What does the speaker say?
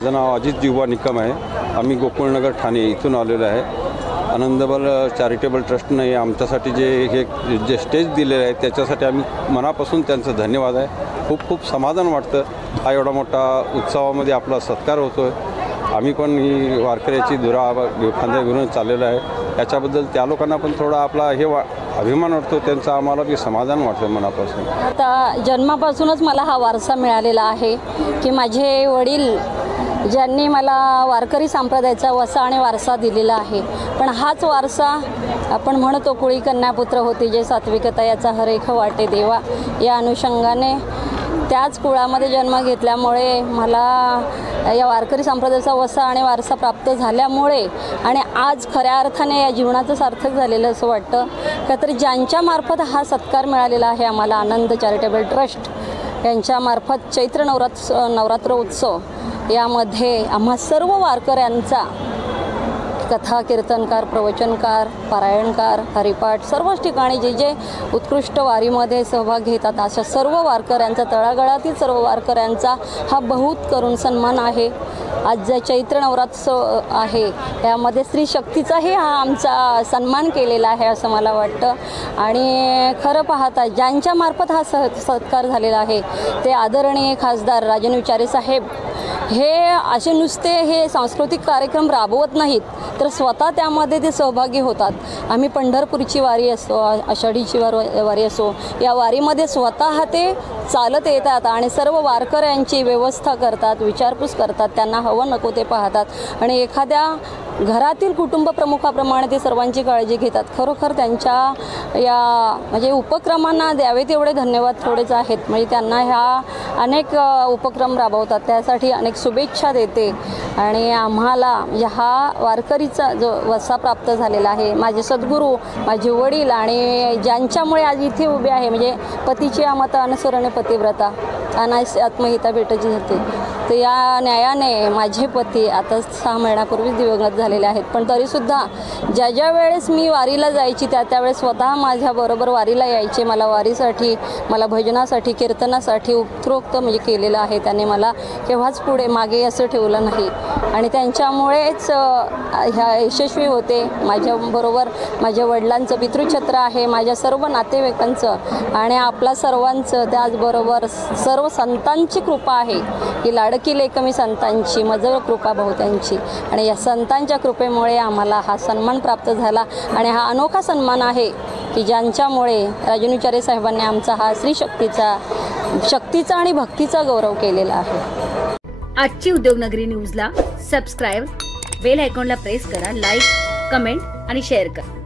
माझं नाव अजित जीवा निकम आहे। आम्ही गोकुळनगर ठाणे इथून आलेलो आहे। आनंदबल चॅरिटेबल ट्रस्टने आमच्यासाठी जे स्टेज दिलेलं आहे त्याच्यासाठी आम्ही मनापासून त्यांचं धन्यवाद आहे। खूप खूप समाधान वाटतं। हा एवढा मोठा उत्सवामध्ये आपला सत्कार होतो आहे। आम्ही पण ही वारकऱ्याची धुरा खांद्यावर घेऊन चाललेलो आहे। याच्याबद्दल त्या लोकांना पण थोडा आपला अभिमान वाटतो, त्यांचं आम्हाला बी समाधान वाटतं मनापासून। आता जन्मापासूनच मला हा वारसा मिळालेला आहे की माझे वडील ज्यांनी मला वारकरी संप्रदायाचा वसा आणि वारसा दिलेला आहे। पण हाच वारसा आपण म्हणतो कुळी कन्यापुत्र होती जे सात्विकता याचा हरेख वाटे देवा, या अनुषंगाने त्याच कुळामध्ये जन्म घेतल्यामुळे मला या वारकरी संप्रदायाचा वसा आणि वारसा प्राप्त झाल्यामुळे आणि आज खऱ्या अर्थाने या जीवनाचं सार्थक झालेलं असं वाटतं। का तर ज्यांच्यामार्फत हा सत्कार मिळालेला आहे आम्हाला, आनंद चॅरिटेबल ट्रस्ट यांच्यामार्फत चैत्र नवरात्र उत्सव यामध्ये आम्हा सर्व वारकऱ्यांचा कथा कीर्तनकार, प्रवचनकार, पारायणकार, हरिपाठ सर्वच ठिकाणी जे उत्कृष्ट वारीमध्ये सहभाग घेतात अशा सर्व वारकऱ्यांचा, तळागाळातील सर्व वारकऱ्यांचा हा बहुत करून सन्मान आहे। आज जे चैत्र नवरात्रोत्सव आहे त्यामध्ये स्त्री शक्तीचाही हा आमचा सन्मान केलेला आहे असं मला वाटतं। आणि खरं पाहता ज्यांच्यामार्फत हा सत्कार झालेला आहे ते आदरणीय खासदार राजन विचारे साहेब हे असे नुसते हे सांस्कृतिक कार्यक्रम राबवत नाहीत तर स्वतः त्यामध्ये ते सहभागी होतात। आम्ही पंढरपूरची वारी असो, आषाढीची वारी असो, या वारीमध्ये स्वतः ते चालत येतात आणि सर्व वारकऱ्यांची व्यवस्था करतात, विचारपूस करतात, त्यांना हवं नको ते पाहतात आणि एखाद्या घरातील कुटुंब प्रमुखाप्रमाणे ते सर्वांची काळजी घेतात। खरोखर त्यांच्या या म्हणजे उपक्रमांना द्यावे तेवढे धन्यवाद थोडेच आहेत। म्हणजे त्यांना ह्या अनेक उपक्रम राबवतात त्यासाठी अनेक शुभेच्छा देते। आणि आम्हाला हा वारकरीचा जो वसा प्राप्त झालेला आहे, माझे सद्गुरू, माझे वडील आणि ज्यांच्यामुळे आज इथे उभे आहे म्हणजे पतीची मता अनुसरणे पतिव्रता अनायास आत्महिता भेटायची होते, तर या न्यायाने माझे पती आता 6 महिन्यापूर्वीच दिवंगत झालेले आहेत। पण तरीसुद्धा ज्या वेळेस मी वारीला जायची त्यावेळेस स्वतः माझ्याबरोबर वारीला यायचे। मला वारीसाठी, मला भजनासाठी, कीर्तनासाठी उत्तरोक्त म्हणजे केलेलं आहे त्याने, मला केव्हाच पुढे मागे असं ठेवलं नाही आणि त्यांच्यामुळेच ह्या यशस्वी होते। माझ्याबरोबर माझ्या वडिलांचं पितृछत्र आहे, माझ्या सर्व नातेवाईकांचं आणि आपला सर्वांचं, त्याचबरोबर सर्व संतांची कृपा आहे की लाडकी लेकमी संतांची, मजळ कृपा बहुत्यांची आणि या संतांच्या कृपेमुळे आम्हाला हा सन्मान प्राप्त झाला। आणि हा अनोखा सन्मान आहे की ज्यांच्यामुळे राजन विचारे साहेबांनी आमचा हा स्त्री शक्तीचा आणि भक्तीचा गौरव केलेला आहे। आजची उद्योगनगरी न्यूजला सबस्क्राईब, बेल आयकॉनला प्रेस करा, लाईक, कमेंट आणि शेअर करा।